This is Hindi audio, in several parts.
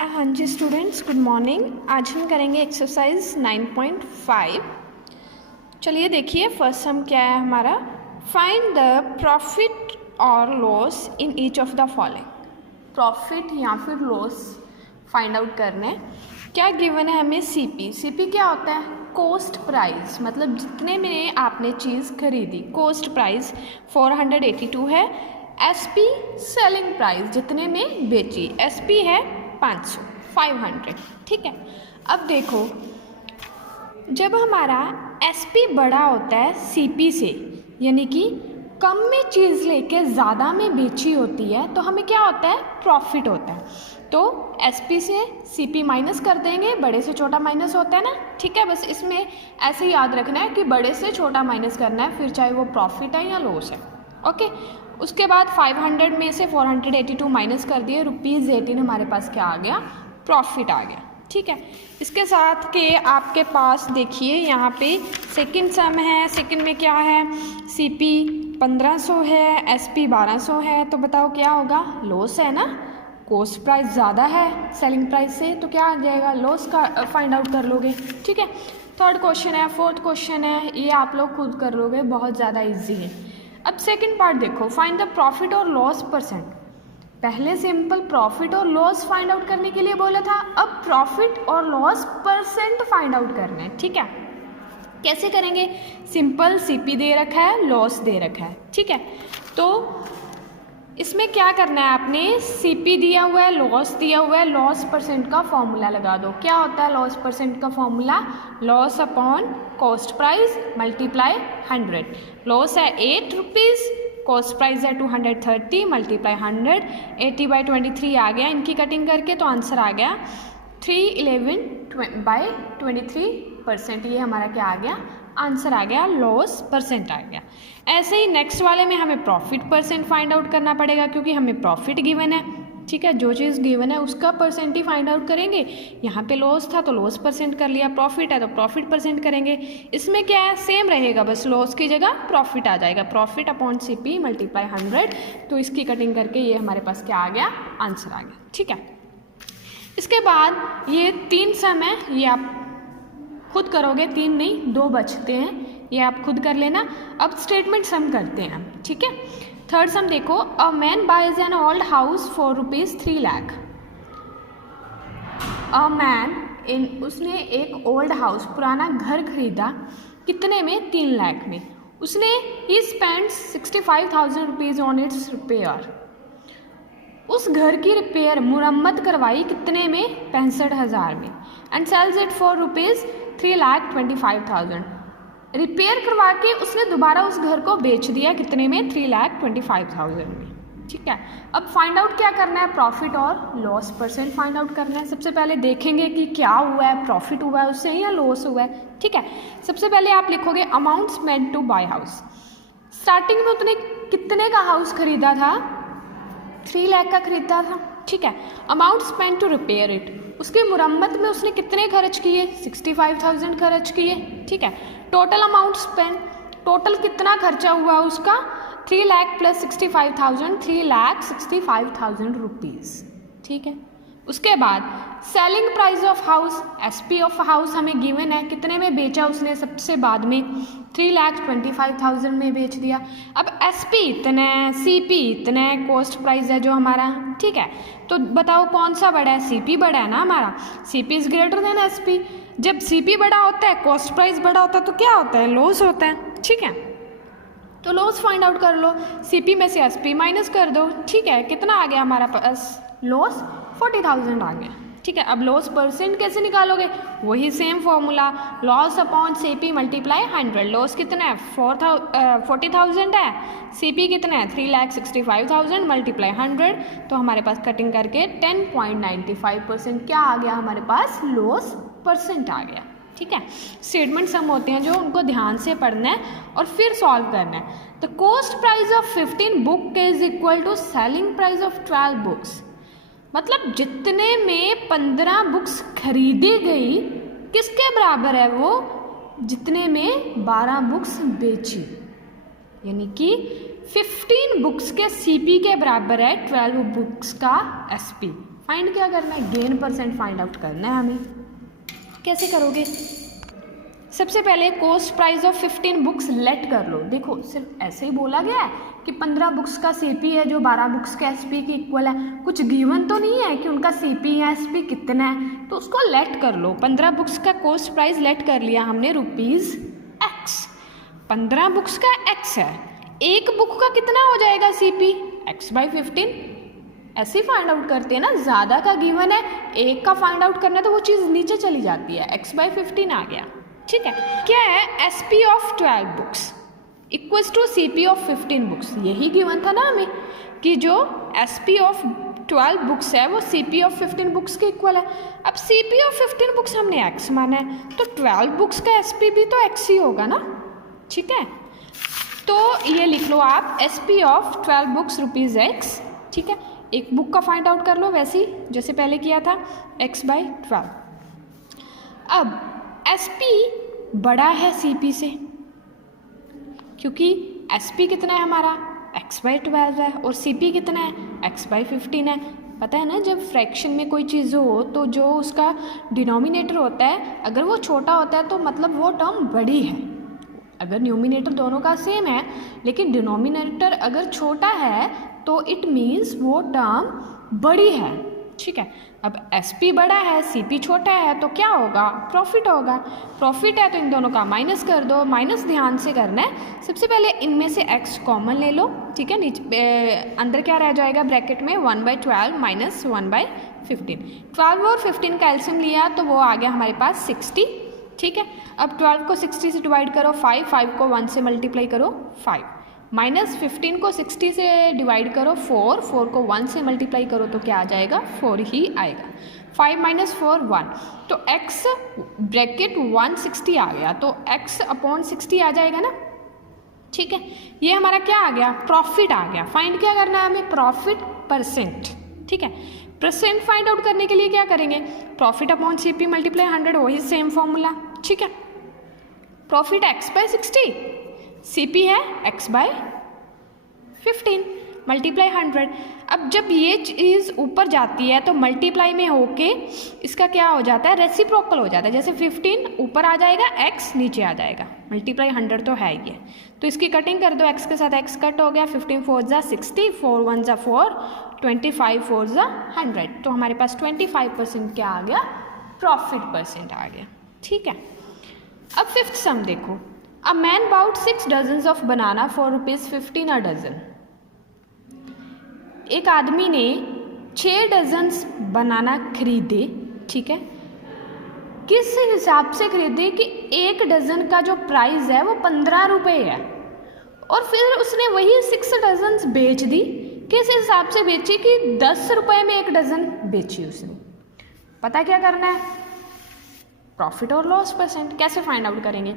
हाँ जी स्टूडेंट्स, गुड मॉर्निंग। आज हम करेंगे एक्सरसाइज 9.5। चलिए देखिए, फर्स्ट सम क्या है हमारा। फाइंड द प्रॉफिट और loss in each of the following. Profit या फिर लॉस फाइंड आउट करना है। क्या गिवन है हमें? सीपी। सीपी क्या होता है? कॉस्ट प्राइस, मतलब जितने में आपने चीज़ खरीदी। कॉस्ट प्राइस 482 है। एसपी सेलिंग प्राइस, जितने में बेची। एसपी है 500 ठीक है। अब देखो, जब हमारा एसपी बड़ा होता है सीपी से, यानी कि कम में चीज़ लेके ज़्यादा में बेची होती है, तो हमें क्या होता है? प्रॉफिट होता है। तो एसपी से सीपी माइनस कर देंगे, बड़े से छोटा माइनस होता है ना, ठीक है। बस इसमें ऐसे ही याद रखना है कि बड़े से छोटा माइनस करना है, फिर चाहे वो प्रॉफिट है या लॉस है। ओके। उसके बाद 500 में से 482 माइनस कर दिए, ₹18 हमारे पास क्या आ गया? प्रॉफिट आ गया, ठीक है। इसके साथ के आपके पास देखिए यहाँ पे सेकंड सम है। सेकंड में क्या है? सीपी 1500 है, एसपी 1200 है, तो बताओ क्या होगा? लॉस है ना, कॉस्ट प्राइस ज़्यादा है सेलिंग प्राइस से, तो क्या आ जाएगा? लॉस का फाइंड आउट कर लोगे, ठीक है। थर्ड क्वेश्चन है, फोर्थ क्वेश्चन है, ये आप लोग खुद कर लोगे, बहुत ज़्यादा ईजी है। अब सेकंड पार्ट देखो, फाइंड द प्रॉफिट और लॉस परसेंट। पहले सिंपल प्रॉफिट और लॉस फाइंड आउट करने के लिए बोला था, अब प्रॉफिट और लॉस परसेंट फाइंड आउट करना है, ठीक है। कैसे करेंगे? सिंपल सीपी दे रखा है, लॉस दे रखा है, ठीक है। तो इसमें क्या करना है आपने? सीपी दिया हुआ है, लॉस दिया हुआ है, लॉस परसेंट का फॉर्मूला लगा दो। क्या होता है लॉस परसेंट का formula? Loss upon cost price multiply 100। Loss है ₹8, कॉस्ट प्राइस है 230 मल्टीप्लाई 100। 80/23 आ गया इनकी कटिंग करके, तो आंसर आ गया 311/23%। ये हमारा क्या आ गया? आंसर आ गया, लॉस परसेंट आ गया। ऐसे ही नेक्स्ट वाले में हमें प्रॉफिट परसेंट फाइंड आउट करना पड़ेगा, क्योंकि हमें प्रॉफिट गिवन है, ठीक है। जो चीज़ गिवन है उसका परसेंट ही फाइंड आउट करेंगे। यहाँ पे लॉस था तो लॉस परसेंट कर लिया, प्रॉफिट है तो प्रॉफिट परसेंट करेंगे। इसमें क्या है? सेम रहेगा, बस लॉस की जगह प्रॉफिट आ जाएगा। प्रॉफिट अपॉन सीपी मल्टीप्लाई 100, तो इसकी कटिंग करके ये हमारे पास क्या आ गया? आंसर आ गया, ठीक है। इसके बाद ये 3 सम है, ये आप खुद करोगे, 3 नहीं 2 बचते हैं, ये आप खुद कर लेना। अब स्टेटमेंट सम करते हैं, ठीक है। थर्ड सम देखो, a man buys an old house for ₹3 lakh. A man, उसने एक ओल्ड हाउस, पुराना घर खरीदा, कितने में? 3 लाख में। उसने ही स्पेंड ₹65,000 ऑन इट्स रिपेयर। उस घर की रिपेयर, मुरम्मत करवाई, कितने में? 65,000 में। And sells it for ₹3,25,000। Repair करवा के उसने दोबारा उस घर को बेच दिया, कितने में? 3,25,000 में, ठीक है। अब फाइंड आउट क्या करना है? प्रॉफिट और लॉस परसेंट फाइंड आउट करना है। सबसे पहले देखेंगे कि क्या हुआ है, प्रॉफिट हुआ है उससे या लॉस हुआ है, ठीक है। सबसे पहले आप लिखोगे amount spent to buy house. Starting में उसने कितने का हाउस खरीदा था? 3 लाख का खरीदा था, ठीक है। Amount spend to repair it, उसकी मुरम्मत में उसने कितने खर्च किए? 65,000 खर्च किए, ठीक है। टोटल अमाउंट स्पेंड, टोटल कितना खर्चा हुआ उसका? 3 लाख प्लस 65,000, ₹3,65,000, ठीक है। उसके बाद selling price of house, SP of house हमें गिवन है, कितने में बेचा उसने? सबसे बाद में 3,25,000 में बेच दिया। अब एसपी इतना है, सीपी इतना है, कॉस्ट प्राइस है जो हमारा, ठीक है। तो बताओ कौन सा बड़ा है? सीपी बड़ा है ना हमारा। CP is greater than SP. जब सीपी बड़ा होता है, कॉस्ट प्राइस बड़ा होता है, तो क्या होता है? लॉस होता है, ठीक है। तो लॉस फाइंड आउट कर लो, सीपी में से एसपी माइनस कर दो, ठीक है। कितना आ गया हमारा पास? लॉस 40,000 आ गया, ठीक है। अब लॉस परसेंट कैसे निकालोगे? वही same formula, loss upon CP multiply 100। Loss कितना है? 40,000 है, सीपी कितना है? 3,65,000 मल्टीप्लाई 100, तो हमारे पास कटिंग करके 10.95% क्या आ गया हमारे पास? लॉस परसेंट आ गया, ठीक है। स्टेटमेंट सम होते हैं जो उनको ध्यान से पढ़ना है और फिर सॉल्व करना है। The cost price of 15 book is equal to selling price of 12 books. मतलब जितने में 15 बुक्स खरीदी गई, किसके बराबर है वो? जितने में 12 बुक्स बेची। यानी कि 15 बुक्स के CP के बराबर है 12 बुक्स का SP। फाइंड क्या करना है, गेन परसेंट फाइंड आउट करना है हमें। कैसे करोगे, सबसे पहले cost price of 15 books let कर लो। देखो सिर्फ ऐसे ही बोला गया है कि 15 बुक्स का CP है जो 12 बुक्स के SP के इक्वल है, कुछ गिवन तो नहीं है कि उनका CP या SP कितना है, तो उसको लेट कर लो। 15 बुक्स का कॉस्ट प्राइस लेट कर लिया हमने ₹X। 15 बुक्स का X है, एक बुक का कितना हो जाएगा CP, X/15। ऐसे ही फाइंड आउट करते हैं ना, ज़्यादा का गिवन है, एक का फाइंड आउट करना है तो वो चीज़ नीचे चली जाती है, X/15 आ गया। ठीक है, क्या है, SP of 12 books equals to CP of 15 books. यही गिवन था ना हमें कि जो SP ऑफ 12 बुक्स है वो CP ऑफ 15 बुक्स के इक्वल है। अब CP ऑफ 15 बुक्स हमने X माना है, तो 12 बुक्स का SP भी तो X ही होगा ना। ठीक है, तो ये लिख लो आप, SP ऑफ 12 बुक्स ₹X। ठीक है, एक बुक का फाइंड आउट कर लो वैसे ही जैसे पहले किया था, X/12। अब SP बड़ा है CP से, क्योंकि SP कितना है हमारा, X/12 है, और CP कितना है, X/15 है। पता है ना, जब फ्रैक्शन में कोई चीज़ हो तो जो उसका डिनोमिनेटर होता है अगर वो छोटा होता है तो मतलब वो टर्म बड़ी है। अगर न्यूमिनेटर दोनों का सेम है लेकिन डिनोमिनेटर अगर छोटा है तो इट मीन्स वो टर्म बड़ी है। ठीक है, अब SP बड़ा है CP छोटा है तो क्या होगा, प्रॉफिट होगा। प्रॉफिट है तो इन दोनों का माइनस कर दो। माइनस ध्यान से करना है, सबसे पहले इनमें से X कॉमन ले लो। ठीक है, नीचे अंदर क्या रह जाएगा ब्रैकेट में, 1/12 माइनस 1/15। 12 और 15 का एलसीएम लिया तो वो आ गया हमारे पास 60। ठीक है, अब 12 को 60 से डिवाइड करो 5 को 1 से मल्टीप्लाई करो 5, माइनस 15 को 60 से डिवाइड करो 4 को 1 से मल्टीप्लाई करो तो क्या आ जाएगा, 4 ही आएगा। 5 - 4 1, तो X ब्रैकेट 160 आ गया, तो X/60 आ जाएगा ना। ठीक है, ये हमारा क्या आ गया, प्रॉफिट आ गया। फाइंड क्या करना है हमें, प्रॉफिट परसेंट। ठीक है, परसेंट फाइंड आउट करने के लिए क्या करेंगे, प्रॉफिट अपॉन CP मल्टीप्लाई 100, वही सेम फॉर्मूला। ठीक है, प्रॉफिट X/60, CP है X/15 मल्टीप्लाई 100। अब जब ये चीज़ ऊपर जाती है तो मल्टीप्लाई में होके इसका क्या हो जाता है, रेसिप्रोकल हो जाता है। जैसे 15 ऊपर आ जाएगा, X नीचे आ जाएगा, मल्टीप्लाई 100 तो है ही है, तो इसकी कटिंग कर दो, X के साथ X कट हो गया, 15 4 = 60, 4 1 = 4, 25 4 = 100, तो हमारे पास 25% क्या आ गया, प्रॉफिट परसेंट आ गया। ठीक है, अब 5th सम देखो, A man bought 6 dozens of banana for ₹15 a dozen। एक आदमी ने 6 डजन्स बनाना खरीदे। ठीक है, किस हिसाब से खरीदे कि 1 डजन का जो प्राइस है वो 15 रुपये है, और फिर उसने वही 6 डजन्स बेच दी। किस हिसाब से बेची कि 10 रुपये में 1 डजन बेची उसने। पता क्या करना है, प्रॉफिट और लॉस परसेंट। कैसे फाइंड आउट करेंगे,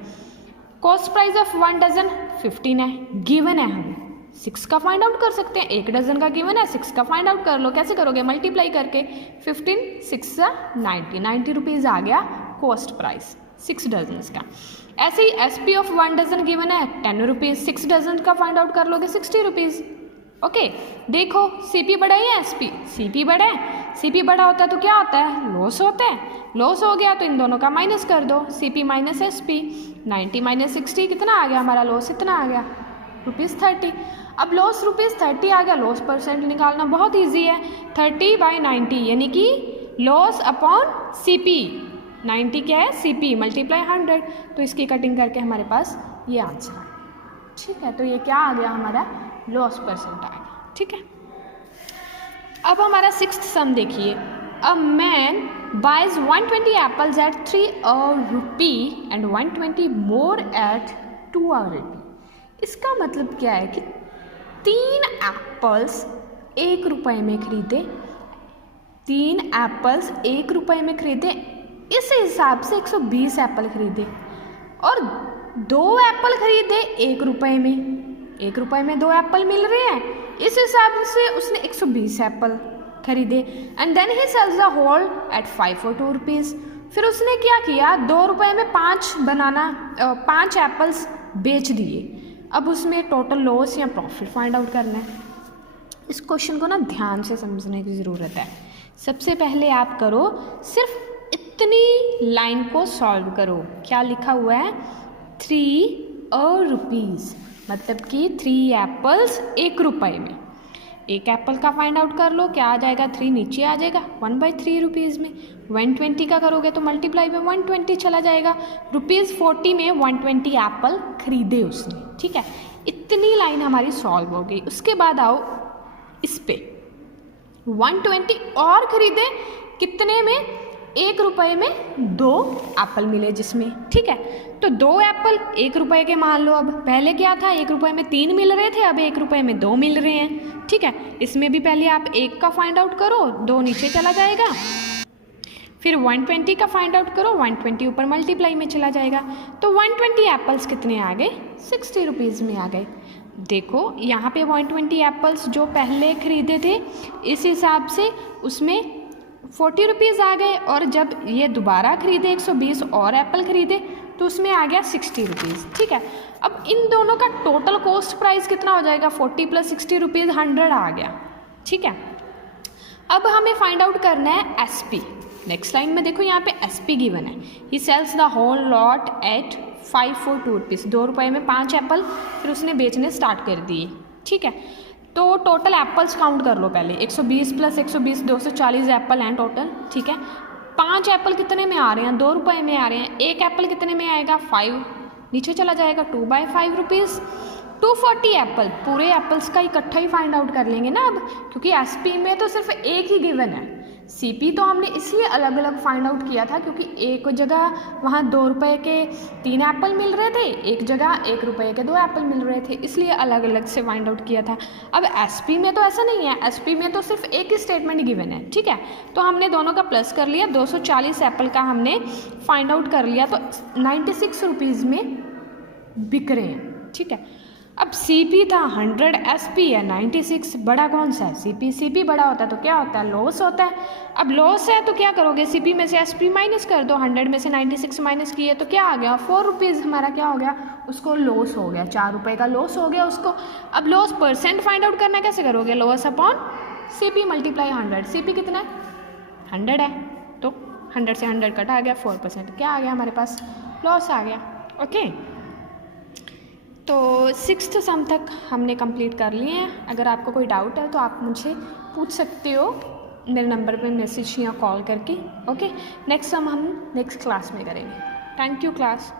कॉस्ट प्राइस ऑफ 1 डजन 15 है, गिवन है, हम 6 का फाइंड आउट कर सकते हैं। 1 डजन का गिवन है, 6 का फाइंड आउट कर लो। कैसे करोगे, मल्टीप्लाई करके 15 6 = 90 रुपीज़ आ गया कॉस्ट प्राइस 6 डजन्स का। ऐसे ही SP ऑफ 1 डजन गिवन है 10 रुपीज़, 6 डजन का फाइंड आउट कर लोगे 60 रुपीज़। ओके, देखो CP बड़ा है या SP, CP बड़ा है। CP बड़ा होता है तो क्या होता है, लॉस होता है। लॉस हो गया तो इन दोनों का माइनस कर दो, CP - SP, 90 - 60 कितना आ गया हमारा, लॉस इतना आ गया ₹30। अब लॉस ₹30 आ गया, लॉस परसेंट निकालना बहुत ईजी है, 30/90 यानी कि लॉस अपॉन CP। 90 क्या है, CP मल्टीप्लाई 100, तो इसकी कटिंग करके हमारे पास ये आंसर है। ठीक है, तो ये क्या आ गया हमारा, लॉस परसेंट आ गया। ठीक है, अब हमारा 6th सम देखिए, a man buys 120 apples at 3 rupee and 120 more at 2 rupee। इसका मतलब क्या है कि 3 एप्पल्स 1 रुपये में खरीदे, 3 एप्पल्स 1 रुपये में खरीदे, इस हिसाब से 120 एप्पल खरीदे, और 2 एप्पल खरीदे 1 रुपये में, 1 रुपये में 2 एप्पल मिल रहे हैं, इस हिसाब से उसने 120 एप्पल खरीदे। And then he sells the whole at 5 or 2 rupees. फिर उसने क्या किया, 2 रुपये में 5 एप्पल्स बेच दिए। अब उसमें टोटल लॉस या प्रॉफिट फाइंड आउट करना है। इस क्वेश्चन को ना ध्यान से समझने की ज़रूरत है। सबसे पहले आप करो, सिर्फ इतनी लाइन को सॉल्व करो। क्या लिखा हुआ है? 3 रुपीज़, मतलब कि 3 एप्पल्स 1 रुपये में। एक एप्पल का फाइंड आउट कर लो, क्या आ जाएगा? 3 नीचे आ जाएगा 1/3 रुपीज़ में। 120 का करोगे तो मल्टीप्लाई में 120 चला जाएगा। ₹40 में 120 एप्पल खरीदे उसने, ठीक है। इतनी लाइन हमारी सॉल्व हो गई। उसके बाद आओ इस पे, 120 और खरीदे कितने में? 1 रुपये में 2 एप्पल मिले जिसमें, ठीक है। तो 2 एप्पल 1 रुपये के मान लो। अब पहले क्या था? 1 रुपये में 3 मिल रहे थे, अब 1 रुपये में 2 मिल रहे हैं, ठीक है। इसमें भी पहले आप 1 का फाइंड आउट करो, 2 नीचे चला जाएगा। फिर 120 का फाइंड आउट करो, 120 ऊपर मल्टीप्लाई में चला जाएगा। तो 120 एप्पल्स कितने आ गए? 60 रुपीज़ में आ गए। देखो यहाँ पे 120 एप्पल्स जो पहले खरीदे थे, इस हिसाब से उसमें 40 रुपीज़ आ गए, और जब ये दोबारा खरीदे 120 और एप्पल खरीदे तो उसमें आ गया 60 रुपीज़, ठीक है। अब इन दोनों का टोटल कॉस्ट प्राइस कितना हो जाएगा? 40 + 60 रुपीज़ 100 आ गया, ठीक है। अब हमें फाइंड आउट करना है SP। नेक्स्ट लाइन में देखो, यहाँ पे SP गिवन है। He sells the whole lot at 5 for 2 rupees. 2 रुपये में 5 एप्पल फिर उसने बेचने स्टार्ट कर दिए, ठीक है। तो टोटल एप्पल्स काउंट कर लो पहले। 120 + 120 240 एप्पल हैं टोटल, ठीक है। 5 एप्पल कितने में आ रहे हैं? 2 रुपये में आ रहे हैं। 1 एप्पल कितने में आएगा? 5 नीचे चला जाएगा, 2/5 रुपीज़। 240 एप्पल, पूरे एप्पल्स का इकट्ठा ही फाइंड आउट कर लेंगे ना अब, क्योंकि SP में तो सिर्फ एक ही गिवन है। CP तो हमने इसलिए अलग अलग फाइंड आउट किया था क्योंकि एक जगह वहाँ 2 रुपये के 3 एप्पल मिल रहे थे, एक जगह 1 रुपये के 2 एप्पल मिल रहे थे, इसलिए अलग अलग से फाइंड आउट किया था। अब SP में तो ऐसा नहीं है, SP में तो सिर्फ एक ही स्टेटमेंट गिवन है, ठीक है। तो हमने दोनों का प्लस कर लिया, 240 एप्पल का हमने फाइंड आउट कर लिया, तो 96 रुपीज़ में बिक रहे हैं, ठीक है। अब CP था 100, SP है 96, बड़ा कौन सा है? CP बड़ा होता है तो क्या होता है? लॉस होता है। अब लॉस है तो क्या करोगे? CP में से SP माइनस कर दो। 100 में से 96 माइनस किए तो क्या आ गया? 4 रुपीज़ हमारा क्या हो गया? उसको लॉस हो गया, 4 रुपये का लॉस हो गया उसको। अब लॉस परसेंट फाइंड आउट करना कैसे करोगे? Loss upon CP multiply 100। CP कितना है? 100 है, तो 100 से 100 कट आ गया, 4%। क्या आ गया हमारे पास? लॉस आ गया, ओके। तो 6th सम तक हमने कंप्लीट कर लिए हैं। अगर आपको कोई डाउट है तो आप मुझे पूछ सकते हो मेरे नंबर पे मैसेज या कॉल करके, ओके। नेक्स्ट सम हम नेक्स्ट क्लास में करेंगे। Thank you class.